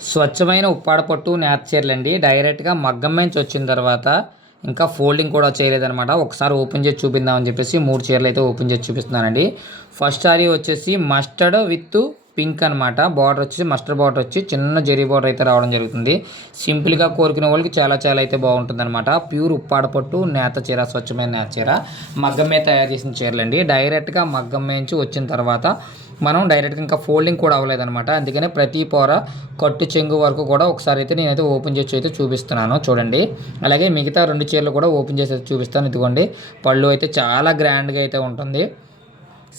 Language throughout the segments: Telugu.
స్వచ్ఛమైన ఉప్పాడ పట్టు నేత చీరలు అండి డైరెక్ట్గా మగ్గం నుంచి వచ్చిన తర్వాత ఇంకా ఫోల్డింగ్ కూడా చేయలేదనమాట ఒకసారి ఓపెన్ చేసి చూపిందామని చెప్పేసి మూడు చీరలు అయితే ఓపెన్ చేసి చూపిస్తున్నానండి. ఫస్ట్ శారీ వచ్చేసి మస్టర్డ్ విత్ పింక్ అనమాట బార్డర్ వచ్చి మస్టర్ బార్డర్ వచ్చి చిన్న జెరీ బార్డర్ అయితే రావడం జరుగుతుంది. సింపుల్గా కోరుకునే వాళ్ళకి చాలా చాలా అయితే బాగుంటుంది అనమాట ప్యూర్ ఉప్పాడ పట్టు నేత చీర స్వచ్ఛమైన నేత చీర. మగ్గం మీద తయారు చేసిన చీరలండి. డైరెక్ట్గా మగ్గం నుంచి వచ్చిన తర్వాత మనం డైరెక్ట్గా ఇంకా ఫోల్డింగ్ కూడా అవ్వలేదనమాట అందుకనే ప్రతి పొర కట్టు చెంగు వరకు కూడా ఒకసారి అయితే నేనైతే ఓపెన్ చేసి అయితే చూపిస్తున్నాను. చూడండి. అలాగే మిగతా రెండు చీరలు కూడా ఓపెన్ చేసి చూపిస్తాను. ఇదిగోండి. పళ్ళు అయితే చాలా గ్రాండ్గా అయితే ఉంటుంది.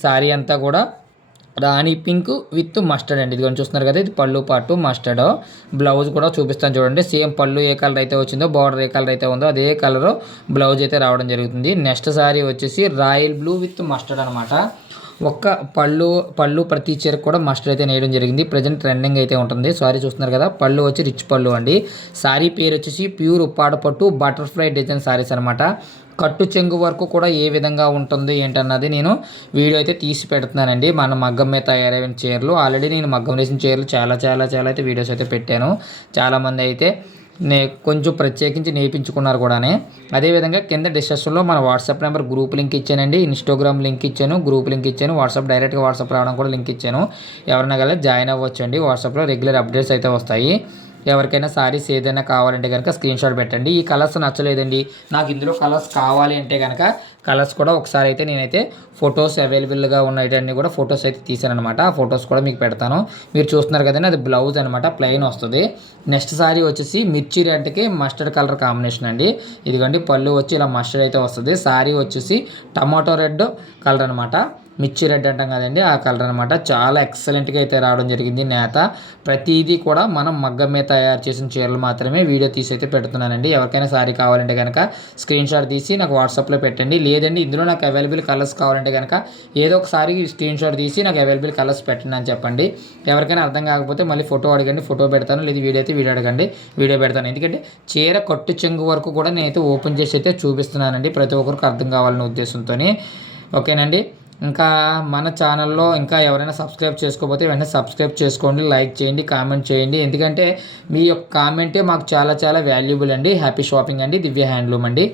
శారీ అంతా కూడా రాణి పింక్ విత్ మస్టర్డ్ అండి. ఇదిగోండి చూస్తున్నారు కదా ఇది పళ్ళు పాటు మస్టర్డ్. బ్లౌజ్ కూడా చూపిస్తాను చూడండి. సేమ్ పళ్ళు ఏ కలర్ అయితే వచ్చిందో బార్డర్ ఏ కలర్ అయితే ఉందో అదే కలర్ బ్లౌజ్ అయితే రావడం జరుగుతుంది. నెక్స్ట్ సారీ వచ్చేసి రాయల్ బ్లూ విత్ మస్టర్డ్ అనమాట ఒక్క పళ్ళు పళ్ళు ప్రతి చీర కూడా మస్టర్డ్ అయితే నేయడం జరిగింది. ప్రజెంట్ ట్రెండింగ్ అయితే ఉంటుంది. సారీ చూస్తున్నారు కదా పళ్ళు వచ్చి రిచ్ పళ్ళు అండి. సారీ పేరు వచ్చేసి ప్యూర్ ఉప్పాడ పట్టు బటర్ఫ్లై డిజైన్ సారీస్ అనమాట కట్టు చెంగు వరకు కూడా ఏ విధంగా ఉంటుంది ఏంటన్నది నేను వీడియో అయితే తీసి పెడుతున్నానండి. మన మగ్గం మీద తయారైన చీరలు. ఆల్రెడీ నేను మగ్గం వేసిన చీరలు చాలా చాలా చాలా అయితే వీడియోస్ అయితే పెట్టాను. చాలామంది అయితే నే కొంచెం ప్రత్యేకించి నేర్పించుకున్నారు కూడానే. అదేవిధంగా కింద డిస్కషన్లో మన వాట్సాప్ నెంబర్ గ్రూప్ లింక్ ఇచ్చానండి. ఇన్స్టాగ్రామ్ లింక్ ఇచ్చాను గ్రూప్ లింక్ ఇచ్చాను వాట్సాప్ డైరెక్ట్గా వాట్సాప్ రావడం కూడా లింక్ ఇచ్చాను. ఎవరైనా కలిసి జాయిన్ అవ్వచ్చు అండి వాట్సాప్లో రెగ్యులర్ అప్డేట్స్ అయితే వస్తాయి. ఎవరికైనా సారీస్ ఏదైనా కావాలంటే కనుక స్క్రీన్ షాట్ పెట్టండి. ఈ కలర్స్ నచ్చలేదండి. నాకు ఇందులో కలర్స్ కావాలి అంటే కనుక కలర్స్ కూడా ఒకసారి అయితే నేనైతే ఫొటోస్ అవైలబుల్గా ఉన్నాయన్నీ కూడా ఫొటోస్ అయితే తీసాను అనమాట ఆ ఫొటోస్ కూడా మీకు పెడతాను. మీరు చూస్తున్నారు కదండి అది బ్లౌజ్ అనమాట ప్లెయిన్ వస్తుంది. నెక్స్ట్ సారీ వచ్చేసి మిర్చి రెడ్కి మస్టర్డ్ కలర్ కాంబినేషన్ అండి. ఇదిగోండి పళ్ళు వచ్చి ఇలా మస్టర్డ్ అయితే వస్తుంది. సారీ వచ్చేసి టమాటో రెడ్ కలర్ అనమాట మిర్చి రెడ్ అంటాం కదండి ఆ కలర్ అనమాట చాలా ఎక్సలెంట్గా అయితే రావడం జరిగింది నేత. ప్రతిదీ కూడా మనం మగ్గం మీద తయారు చేసిన చీరలు మాత్రమే వీడియో తీసి అయితే పెడుతున్నానండి. ఎవరికైనా సారీ కావాలంటే కనుక స్క్రీన్ షాట్ తీసి నాకు వాట్సాప్లో పెట్టండి. లేదండి ఇందులో నాకు అవైలబుల్ కలర్స్ కావాలంటే కనుక ఏదో ఒకసారి స్క్రీన్ షాట్ తీసి నాకు అవైలబుల్ కలర్స్ పెట్టండి అని చెప్పండి. ఎవరికైనా అర్థం కాకపోతే మళ్ళీ ఫోటో అడగండి ఫోటో పెడతాను. లేదు వీడియో అయితే వీడియో అడగండి వీడియో పెడతాను. ఎందుకంటే చీర కట్టు చెంగు వరకు కూడా నేనైతే ఓపెన్ చేసి అయితే చూపిస్తున్నానండి. ప్రతి ఒక్కరికి అర్థం కావాలనే ఉద్దేశంతో ఓకేనండి? ఇంకా మన ఛానల్లో ఇంకా ఎవరైనా సబ్స్క్రైబ్ చేసుకోకపోతే వెంటనే సబ్స్క్రైబ్ చేసుకోండి లైక్ చేయండి కామెంట్ చేయండి. ఎందుకంటే మీ యొక్క కామెంటే మాకు చాలా చాలా వాల్యుబుల్ అండి. హ్యాపీ షాపింగ్ అండి. దివ్య హ్యాండ్లూమ్ అండి.